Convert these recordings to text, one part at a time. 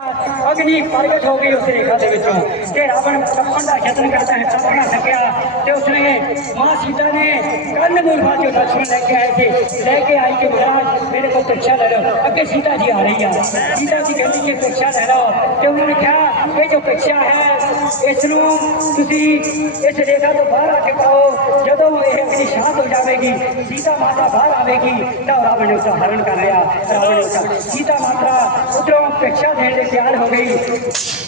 ماں سیتا نے کن ملک لے کے آئے تھے لے کے آئیے میرے کو سیتا جی آ رہی ہے سیتا جیسا لہ لو نے کیا یہ جو پکشا ہے اس اس ریخا تو باہر آ پاؤ جدو یہ میری شانت ہو جاوے گی سیتا ماتا باہر آئے گی تو راوڑ نے اسے ہرن کر لیا راوڑ نے اسے سیتا ماتا ادھروں اپیکشا دینے کے تیار ہو گئی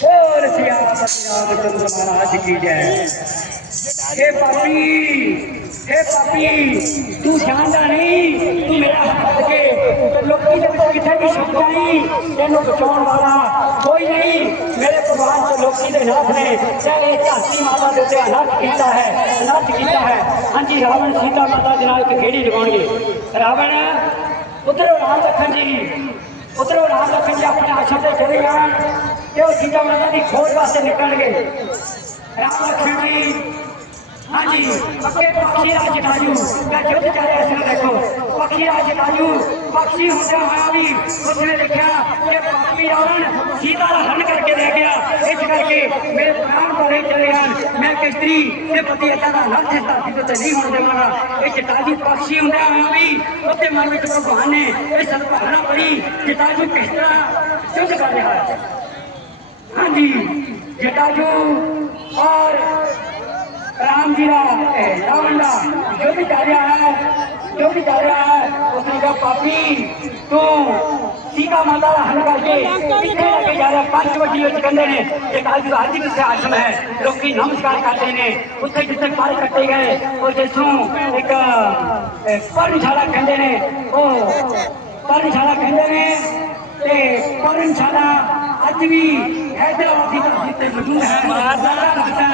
اور سیا مہاراج کی جے اے پاپی اے پاپی تو جانتا نہیں تو میرا ہاتھ کے ਕੇ ਤੇ ਲੋਕੀ ਦੇ ਵੀ ਛੁਪ ਜਾਈ ਤੈਨੂੰ ਬਚਾਉਣ ਵਾਲਾ ਕੋਈ ਨਹੀਂ। ਮੇਰੇ ਭਗਵਾਨ ਤੇ ਲੋਕੀ ਦੇ ਨਾਥ ਨੇ। ਤੇ ਇਹ ਧਰਤੀ ਮਾਤਾ ਦੇ ਉੱਤੇ ਅਨਰਥ ਕੀਤਾ ਹੈ। ਅਨਰਥ ਕੀਤਾ ਹੈ। ਹਾਂਜੀ, ਰਾਵਣ ਸੀਤਾ ਮਾਤਾ ਦੇ ਨਾਲ ਇੱਕ ਗੇੜੀ ਲਗਾਉਣਗੇ। ਰਾਵਣ, ਉਧਰੋਂ ਰਾਮ ਲਖਨ ਜੀ। ਉਧਰੋਂ ਰਾਮ ਲਖਨ ਜੀ ਆਪਣੇ ਆਸ਼ਾ ਤੇ ਚਲੇ ਜਾਣ ਤੇ ਉਹ ਸੀਤਾ ਮਾਤਾ ਦੀ ਖੋਜ ਵਾਸਤੇ ਨਿਕਲਣਗੇ। ਰਾਮ ਲਖਨ ਜੀ ਹਾਂਜੀ। ਪੱਕੇ ਪੱਖੀ ਰਾਜ ਕਾਜੂ। ਮੈਂ ਜੁੱਧ ਕਰ ਰਿਹਾ ਸੀ, ਦੇਖੋ। ਪੱਖੀ ਰਾਜ ਕਾਜੂ। ਪੱਖੀ ਹੁੰਦਾ ਹੋਇਆ ਵੀ ਉਸਨੇ ਦੇਖਿਆ ਕਿ ਪਾਪੀ ਰਾਵਣ ਸੀਤਾ ਦਾ ਹਰਨ ਕਰਕੇ ਲੈ ਗਿਆ। ਇਸ ਕਰਕੇ ਮੇਰੇ ਪ੍ਰਾਣ ਭਰੇ ਚਲੇ ਹਨ ਮੈਂ ਕਿਸਤਰੀ ਤੇ ਪਤੀ ਅੱਤਾ ਦਾ ਲੱਥ ਇਸ ਧਰਤੀ ਤੇ ਨਹੀਂ ਹੋਣ ਦੇਵਾਂਗਾ। ਇਹ ਜਟਾਜੂ ਪੱਖੀ ਹੁੰਦਾ ਹੋਇਆ ਵੀ ਉੱਤੇ ਮਨ ਵਿੱਚ ਭਗਵਾਨ ਨੇ ਇਹ ਸਦਭਾਵਨਾ ਪੜੀ ਜਟਾਜੂ ਕਿਸ ਤਰ੍ਹਾਂ ਯੁੱਧ ਕਰ ਰਿਹਾ ਹੈ। ਹਾਂਜੀ। ਜਟਾਜੂ ਔਰ राम जी रा रावणा जो भी जा रहा है जो भी जा रहा है उसने कहा पापी तू सीता माता का हनुमान के पीछे लगे जा रहा पांच बच्चियों चंदे ने एक आज भी आदि किसे आश्रम है लोग की नमस्कार करते ने उसके जितने पार करते गए और जैसों एक परम झाला चंदे ने ओ परम झाला चंदे ने ते परम झाला आदि भी हैदराबादी का जितने मजूद हैं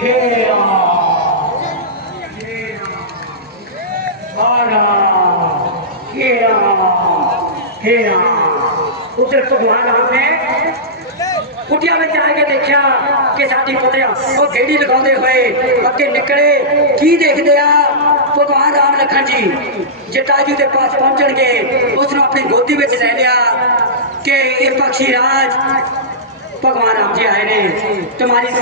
ਰਾਮ ਹੇ ਰਾਮ ਉਧਰ ਭਗਵਾਨ ਰਾਮ ਨੇ ਵਿੱਚ ਆ ਕੇ ਦੇਖਿਆ ਕਿ ਸਾਡੀ ਪੁੱਤਰਿਆ ਉਹ ਗੇੜੀ ਲਗਾਉਂਦੇ ਹੋਏ ਅੱਗੇ ਨਿਕਲੇ ਕੀ ਦੇਖਦੇ ਆ ਭਗਵਾਨ ਰਾਮ ਲਖਨ ਜੀ ਜਟਾਜੂ ਦੇ ਪਾਸ ਪਹੁੰਚਣਗੇ ਉਸ ਨੂੰ ਆਪਣੀ ਗੋਦੀ ਵਿੱਚ ਲੈ ਲਿਆ ਕਿ ਇਹ ਪਖੀ ਰਾਜ ਭਗਵਾਨ ਰਾਮ ਜੀ ਆਏ ਨੇ ਤੁਹਾਡੀ